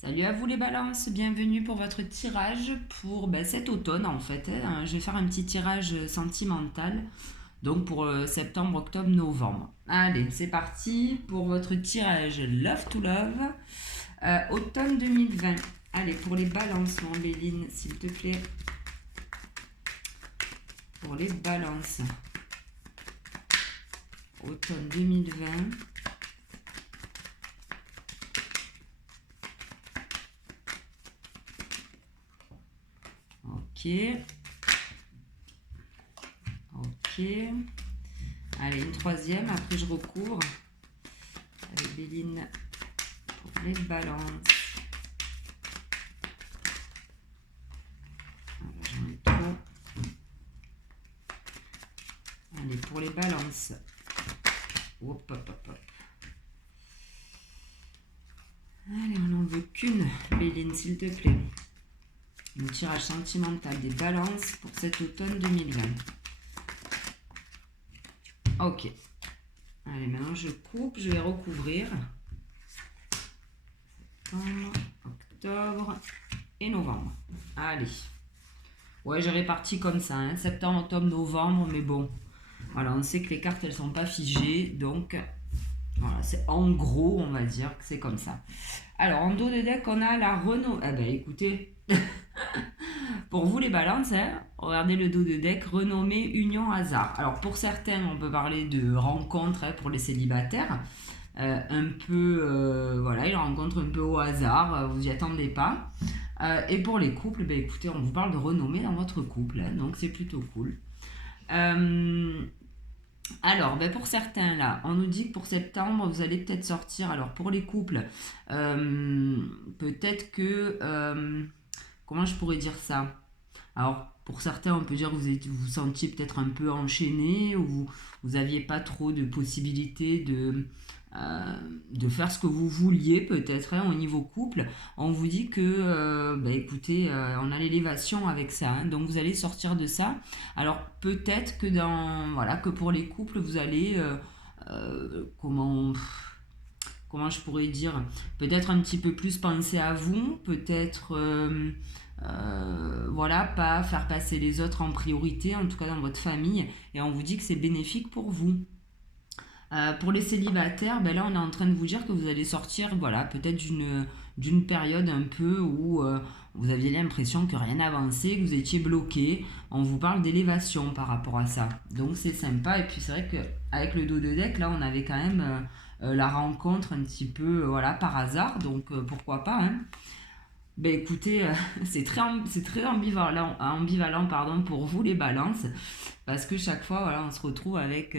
Salut à vous les balances, bienvenue pour votre tirage pour cet automne en fait, hein. Je vais faire un petit tirage sentimental, donc pour septembre, octobre, novembre. Allez, c'est parti pour votre tirage Love to Love, automne 2020. Allez, pour les balances, mon Béline, s'il te plaît. Pour les balances, automne 2020. Ok. Ok. Allez, une troisième, après je recouvre. Allez, Béline, pour les balances. J'en ai trop. Allez, pour les balances. Hop, hop, hop, hop. Allez, on n'en veut qu'une, Béline, s'il te plaît. Le tirage sentimental des balances pour cet automne 2020. Ok. Allez, maintenant je coupe, je vais recouvrir. Septembre, octobre et novembre. Allez. Ouais, j'ai réparti comme ça, hein. Septembre, octobre, novembre, mais bon. Voilà, on sait que les cartes, elles sont pas figées, donc voilà, c'est en gros, on va dire que c'est comme ça. Alors, en dos de deck, on a la Renault. Eh ben, écoutez, pour vous les balances, hein, regardez le dos de deck, renommé Union Hasard. Alors, pour certains, on peut parler de rencontre, hein, pour les célibataires. Un peu, voilà, ils rencontrent un peu au hasard, vous n'y attendez pas. Et pour les couples, ben, écoutez, on vous parle de renommée dans votre couple, hein, donc c'est plutôt cool. Alors, ben pour certains là, on nous dit que pour septembre, vous allez peut-être sortir. Alors pour les couples, peut-être que... comment je pourrais dire ça? Alors pour certains, on peut dire que vous vous sentiez peut-être un peu enchaîné ou vous n'aviez pas trop de possibilités de faire ce que vous vouliez peut-être, hein, au niveau couple. On vous dit que, écoutez, on a l'élévation avec ça, hein, donc vous allez sortir de ça. Alors peut-être que voilà, que pour les couples, vous allez, comment je pourrais dire, peut-être un petit peu plus penser à vous, peut-être, voilà, pas faire passer les autres en priorité, en tout cas dans votre famille, et on vous dit que c'est bénéfique pour vous. Pour les célibataires, ben là on est en train de vous dire que vous allez sortir, voilà, peut-être d'une période un peu où vous aviez l'impression que rien n'avançait, que vous étiez bloqué. On vous parle d'élévation par rapport à ça. Donc c'est sympa. Et puis c'est vrai qu'avec le dos de deck, là on avait quand même la rencontre un petit peu, voilà, par hasard. Donc pourquoi pas, hein. Ben écoutez, c'est très ambivalent pardon, pour vous les balances, parce que chaque fois, voilà, on se retrouve avec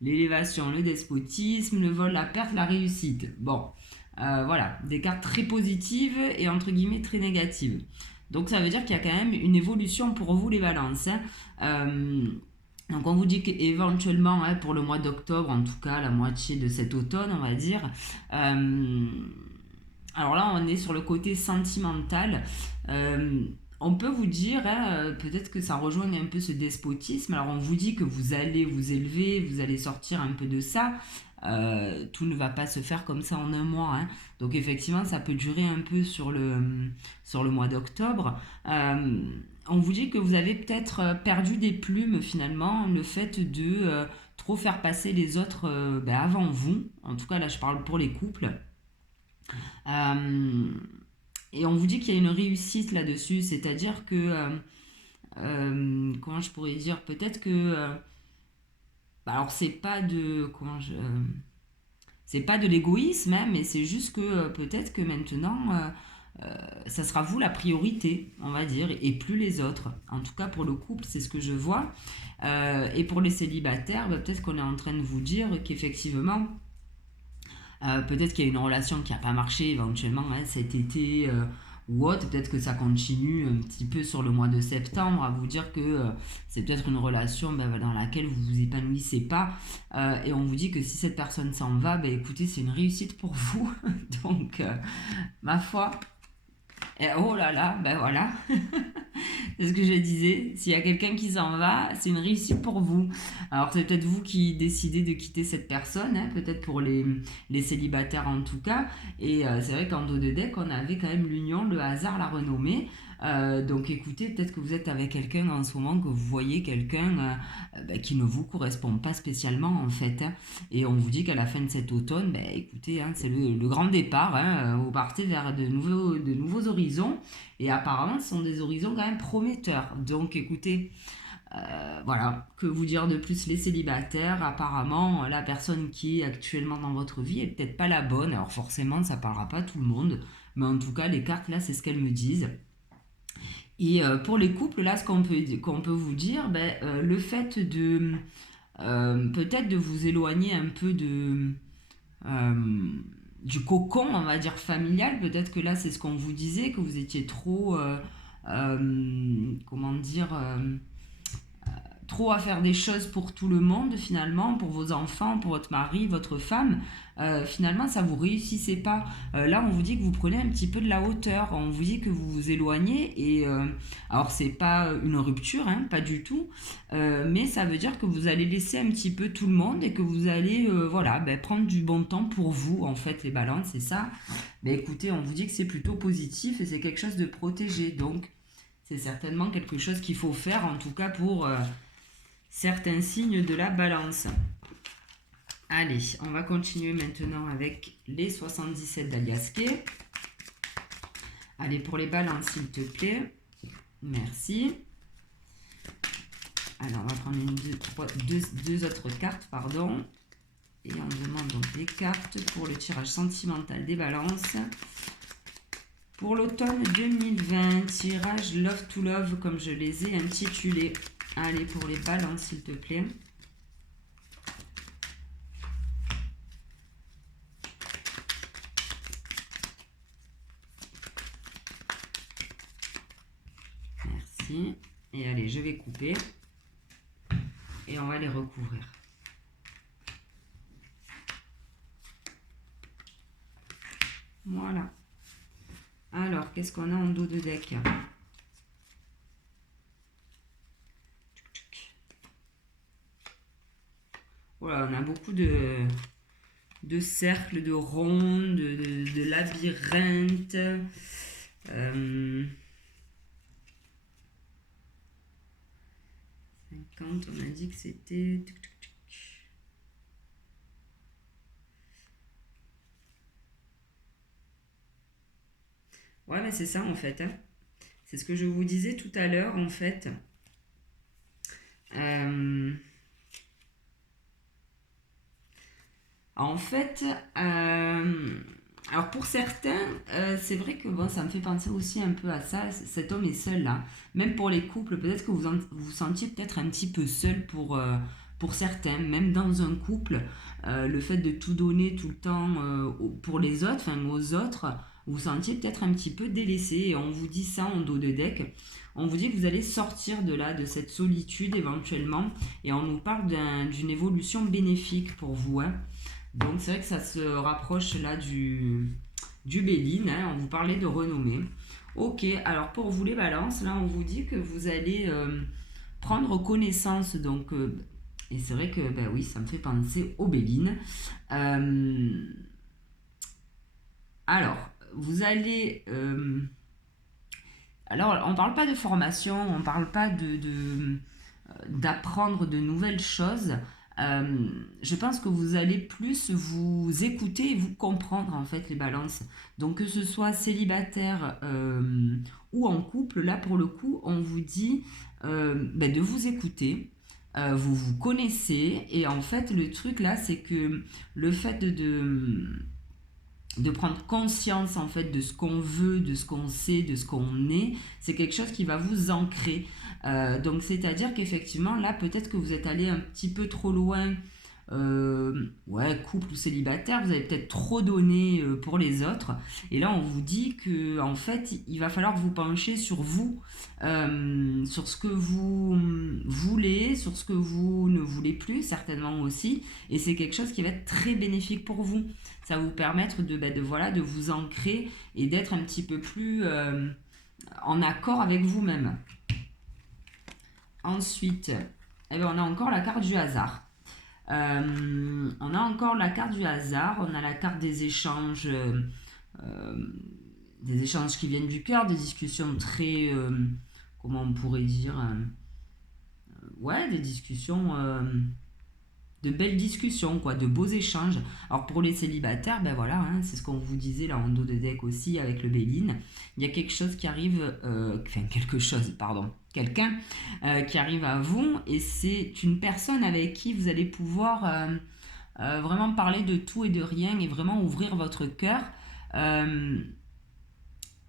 l'élévation, le despotisme, le vol, la perte, la réussite. Bon, voilà, des cartes très positives et entre guillemets très négatives. Donc ça veut dire qu'il y a quand même une évolution pour vous les balances, hein. Donc on vous dit qu'éventuellement, hein, pour le mois d'octobre, en tout cas la moitié de cet automne, on va dire, alors là, on est sur le côté sentimental. On peut vous dire, hein, peut-être que ça rejoint un peu ce despotisme. Alors on vous dit que vous allez vous élever, vous allez sortir un peu de ça. Tout ne va pas se faire comme ça en un mois, hein. Donc effectivement, ça peut durer un peu sur le mois d'octobre. On vous dit que vous avez peut-être perdu des plumes finalement, le fait de trop faire passer les autres avant vous. En tout cas, là, je parle pour les couples. Euh, et on vous dit qu'il y a une réussite là-dessus, c'est-à-dire que, comment je pourrais dire, peut-être que, alors c'est pas de, c'est pas de l'égoïsme, hein, mais c'est juste que peut-être que maintenant, ça sera vous la priorité, on va dire, et plus les autres. En tout cas pour le couple, c'est ce que je vois. Et pour les célibataires, peut-être qu'on est en train de vous dire qu'effectivement, peut-être qu'il y a une relation qui n'a pas marché éventuellement, hein, cet été, ou autre. Peut-être que ça continue un petit peu sur le mois de septembre à vous dire que c'est peut-être une relation dans laquelle vous vous épanouissez pas. Et on vous dit que si cette personne s'en va, écoutez, c'est une réussite pour vous. Donc, ma foi, et oh là là, voilà. C'est ce que je disais. S'il y a quelqu'un qui s'en va, c'est une réussite pour vous. Alors, c'est peut-être vous qui décidez de quitter cette personne, hein, peut-être pour les célibataires en tout cas. Et c'est vrai qu'en dos de deck, on avait quand même l'union, le hasard, la renommée. Donc écoutez, peut-être que vous êtes avec quelqu'un en ce moment, que vous voyez quelqu'un qui ne vous correspond pas spécialement en fait, hein. Et on vous dit qu'à la fin de cet automne, écoutez, hein, c'est le grand départ, hein, vous partez vers de nouveaux horizons. Et apparemment, ce sont des horizons quand même prometteurs. Donc écoutez, voilà, que vous dire de plus les célibataires. Apparemment, la personne qui est actuellement dans votre vie est peut-être pas la bonne. Alors forcément, ça parlera pas à tout le monde. Mais en tout cas, les cartes là, c'est ce qu'elles me disent. Et pour les couples, là, ce qu'on peut vous dire, le fait de peut-être de vous éloigner un peu euh, du cocon, on va dire, familial. Peut-être que là, c'est ce qu'on vous disait, que vous étiez trop, comment dire, trop à faire des choses pour tout le monde finalement, pour vos enfants, pour votre mari, votre femme, finalement ça vous réussissait pas. Là on vous dit que vous prenez un petit peu de la hauteur, on vous dit que vous vous éloignez et alors c'est pas une rupture, hein, pas du tout, mais ça veut dire que vous allez laisser un petit peu tout le monde et que vous allez voilà, prendre du bon temps pour vous en fait les balances, c'est ça. Écoutez, on vous dit que c'est plutôt positif et c'est quelque chose de protégé, donc c'est certainement quelque chose qu'il faut faire en tout cas pour certains signes de la balance. Allez, on va continuer maintenant avec les 77 d'Aliasquet. Allez, pour les balances, s'il te plaît. Merci. Alors, on va prendre deux autres cartes, pardon. Et on demande donc les cartes pour le tirage sentimental des balances. Pour l'automne 2020, tirage Love to Love, comme je les ai intitulés. Allez, pour les balances, s'il te plaît. Merci. Et allez, je vais couper. Et on va les recouvrir. Voilà. Alors, qu'est-ce qu'on a en dos de deck ? Voilà, on a beaucoup de cercles, de ronds, de labyrinthes. 50, on a dit que c'était... Ouais, mais c'est ça en fait, hein. C'est ce que je vous disais tout à l'heure en fait. En fait, alors pour certains, c'est vrai que bon, ça me fait penser aussi un peu à ça. Cet homme est seul là. Même pour les couples, peut-être que vous sentiez peut-être un petit peu seul pour certains. Même dans un couple, le fait de tout donner tout le temps pour les autres, enfin aux autres, vous sentiez peut-être un petit peu délaissé. Et on vous dit ça en dos de deck. On vous dit que vous allez sortir de là, de cette solitude éventuellement. Et on nous parle d'une évolution bénéfique pour vous, hein. Donc c'est vrai que ça se rapproche là du Béline, hein, on vous parlait de renommée. Ok, alors pour vous les balances, là on vous dit que vous allez prendre connaissance, donc, et c'est vrai que oui, ça me fait penser au Béline. Alors, vous allez... alors, on ne parle pas de formation, on ne parle pas d'apprendre de nouvelles choses. Je pense que vous allez plus vous écouter et vous comprendre en fait les balances. Donc que ce soit célibataire ou en couple, là pour le coup on vous dit de vous écouter. Vous vous connaissez et en fait le truc là c'est que le fait de prendre conscience en fait de ce qu'on veut, de ce qu'on sait, de ce qu'on est, c'est quelque chose qui va vous ancrer. Donc c'est-à-dire qu'effectivement là peut-être que vous êtes allé un petit peu trop loin, couple ou célibataire, vous avez peut-être trop donné pour les autres. Et là on vous dit que en fait il va falloir vous pencher sur vous, sur ce que vous voulez, sur ce que vous ne voulez plus certainement aussi. Et c'est quelque chose qui va être très bénéfique pour vous. Ça va vous permettre de vous ancrer et d'être un petit peu plus en accord avec vous-même. Ensuite, eh ben, on a encore la carte du hasard. On a encore la carte du hasard, on a la carte des échanges qui viennent du cœur, des discussions très, comment on pourrait dire, ouais, des discussions, de belles discussions, quoi, de beaux échanges. Alors pour les célibataires, ben voilà, hein, c'est ce qu'on vous disait là en dos de deck aussi avec le Béline. Il y a quelque chose qui arrive, enfin quelque chose, pardon, quelqu'un qui arrive à vous et c'est une personne avec qui vous allez pouvoir vraiment parler de tout et de rien et vraiment ouvrir votre cœur.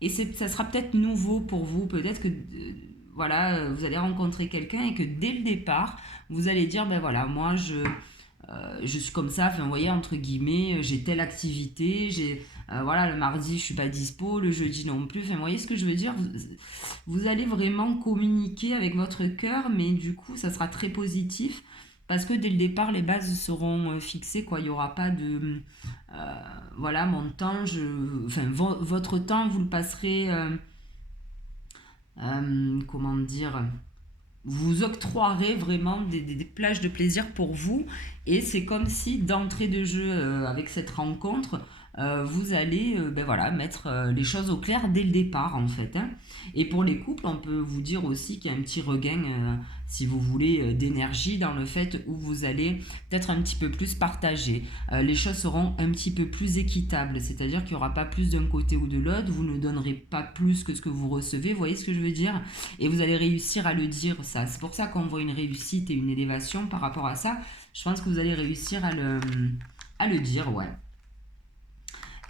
Et ça sera peut-être nouveau pour vous, peut-être que voilà, vous allez rencontrer quelqu'un et que dès le départ, vous allez dire, ben voilà, moi je suis comme ça, enfin, vous voyez, entre guillemets, j'ai telle activité, voilà, le mardi je suis pas dispo, le jeudi non plus, enfin, vous voyez ce que je veux dire, vous allez vraiment communiquer avec votre cœur, mais du coup, ça sera très positif. Parce que dès le départ, les bases seront fixées, quoi. Il n'y aura pas de... voilà, mon temps, enfin, votre temps, vous le passerez... comment dire, vous octroierez vraiment des plages de plaisir pour vous et c'est comme si d'entrée de jeu avec cette rencontre vous allez ben voilà, mettre les choses au clair dès le départ en fait, hein. Et pour les couples on peut vous dire aussi qu'il y a un petit regain si vous voulez d'énergie dans le fait où vous allez peut-être un petit peu plus partager. Les choses seront un petit peu plus équitables, c'est-à-dire qu'il n'y aura pas plus d'un côté ou de l'autre, vous ne donnerez pas plus que ce que vous recevez, vous voyez ce que je veux dire, et vous allez réussir à le dire ça. C'est pour ça qu'on voit une réussite et une élévation par rapport à ça. Je pense que vous allez réussir à le dire, ouais.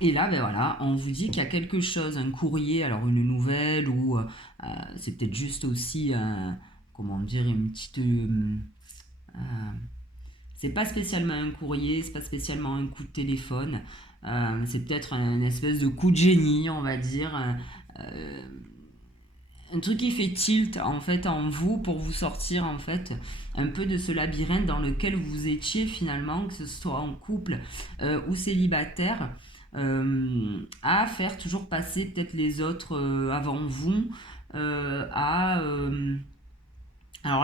Et là, ben voilà, on vous dit qu'il y a quelque chose, un courrier, alors une nouvelle, ou c'est peut-être juste aussi, comment dire, une petite... c'est pas spécialement un courrier, c'est pas spécialement un coup de téléphone, c'est peut-être un espèce de coup de génie, on va dire, un truc qui fait tilt en fait en vous pour vous sortir en fait un peu de ce labyrinthe dans lequel vous étiez finalement, que ce soit en couple ou célibataire, à faire toujours passer peut-être les autres avant vous, alors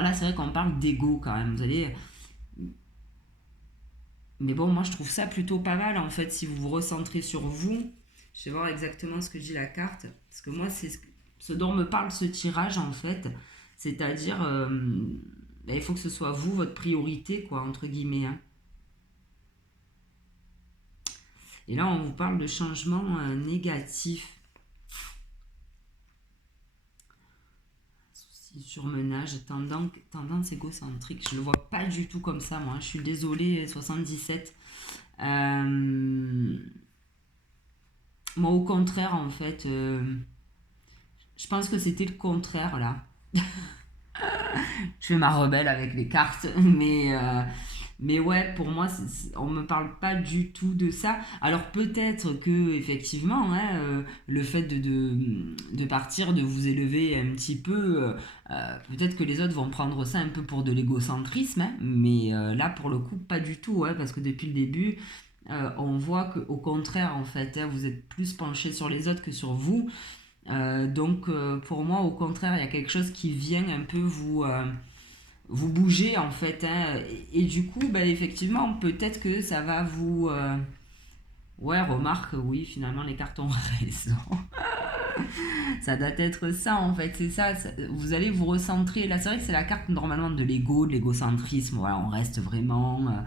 là c'est vrai qu'on parle d'ego quand même, vous allez... Mais bon, moi je trouve ça plutôt pas mal en fait si vous vous recentrez sur vous. Je vais voir exactement ce que dit la carte. Parce que moi, c'est ce dont me parle ce tirage en fait. C'est-à-dire, il faut que ce soit vous, votre priorité, quoi, entre guillemets, hein. Et là, on vous parle de changements négatifs. Soucis, surmenage, tendance égocentrique. Je le vois pas du tout comme ça, moi. Je suis désolée, 77. Moi, au contraire, en fait, je pense que c'était le contraire, là. Je fais ma rebelle avec les cartes, mais ouais, pour moi, on me parle pas du tout de ça. Alors peut-être que effectivement, hein, le fait de partir, de vous élever un petit peu, peut-être que les autres vont prendre ça un peu pour de l'égocentrisme, hein, mais là pour le coup pas du tout, hein, parce que depuis le début, on voit qu'au contraire en fait, hein, vous êtes plus penché sur les autres que sur vous. Donc pour moi au contraire il y a quelque chose qui vient un peu vous bouger en fait, hein. Et du coup bah, effectivement peut-être que ça va vous ouais, remarque, oui, finalement les cartes ont raison. Ça doit être ça en fait, c'est ça, vous allez vous recentrer. Là c'est vrai que c'est la carte normalement de l'ego, de l'égocentrisme, voilà, on reste vraiment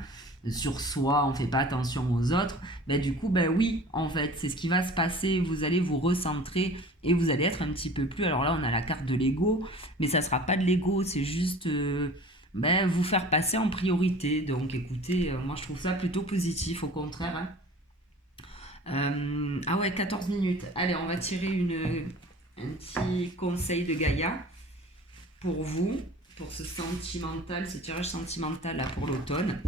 sur soi, on fait pas attention aux autres. Ben, du coup, ben oui, en fait, c'est ce qui va se passer, vous allez vous recentrer et vous allez être un petit peu plus... Alors là on a la carte de l'ego, mais ça sera pas de l'ego, c'est juste ben, vous faire passer en priorité. Donc écoutez, moi je trouve ça plutôt positif, au contraire, hein. Ah ouais, 14 minutes. Allez, on va tirer un petit conseil de Gaïa pour vous, pour ce sentimental, ce tirage sentimental là pour l'automne.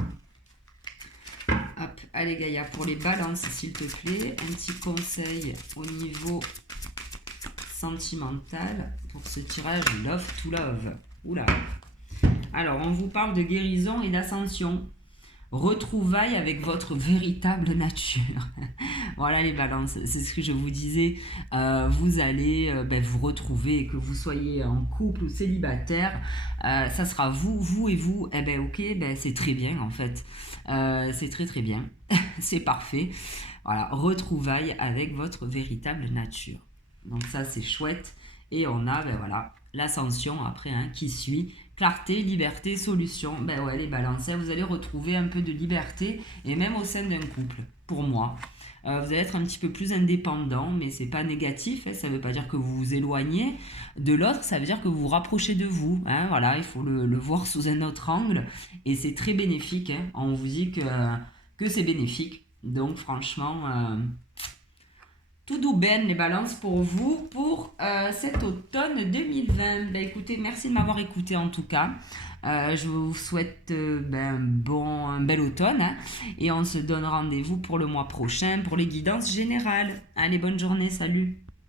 Hop, allez Gaïa, pour les balances s'il te plaît, un petit conseil au niveau sentimental pour ce tirage Love to Love. Oula. Alors, on vous parle de guérison et d'ascension. retrouvailles avec votre véritable nature. Voilà les balances, c'est ce que je vous disais. Vous allez vous retrouver, que vous soyez en couple ou célibataire, ça sera vous et vous. Eh ben ok, c'est très bien en fait. C'est très très bien, c'est parfait. Voilà, retrouvailles avec votre véritable nature. Donc ça c'est chouette. Et on a voilà, l'ascension après qui suit. Clarté, liberté, solution. Ben ouais, les balances, vous allez retrouver un peu de liberté, et même au sein d'un couple, pour moi. Vous allez être un petit peu plus indépendant, mais c'est pas négatif, ça veut pas dire que vous vous éloignez de l'autre, ça veut dire que vous vous rapprochez de vous. Voilà, il faut le voir sous un autre angle, et c'est très bénéfique. On vous dit que c'est bénéfique. Donc franchement, tout doux ben les balances pour vous pour cet automne 2020. Écoutez, merci de m'avoir écouté en tout cas. Je vous souhaite un bel automne, et on se donne rendez-vous pour le mois prochain pour les guidances générales. Allez, bonne journée, salut.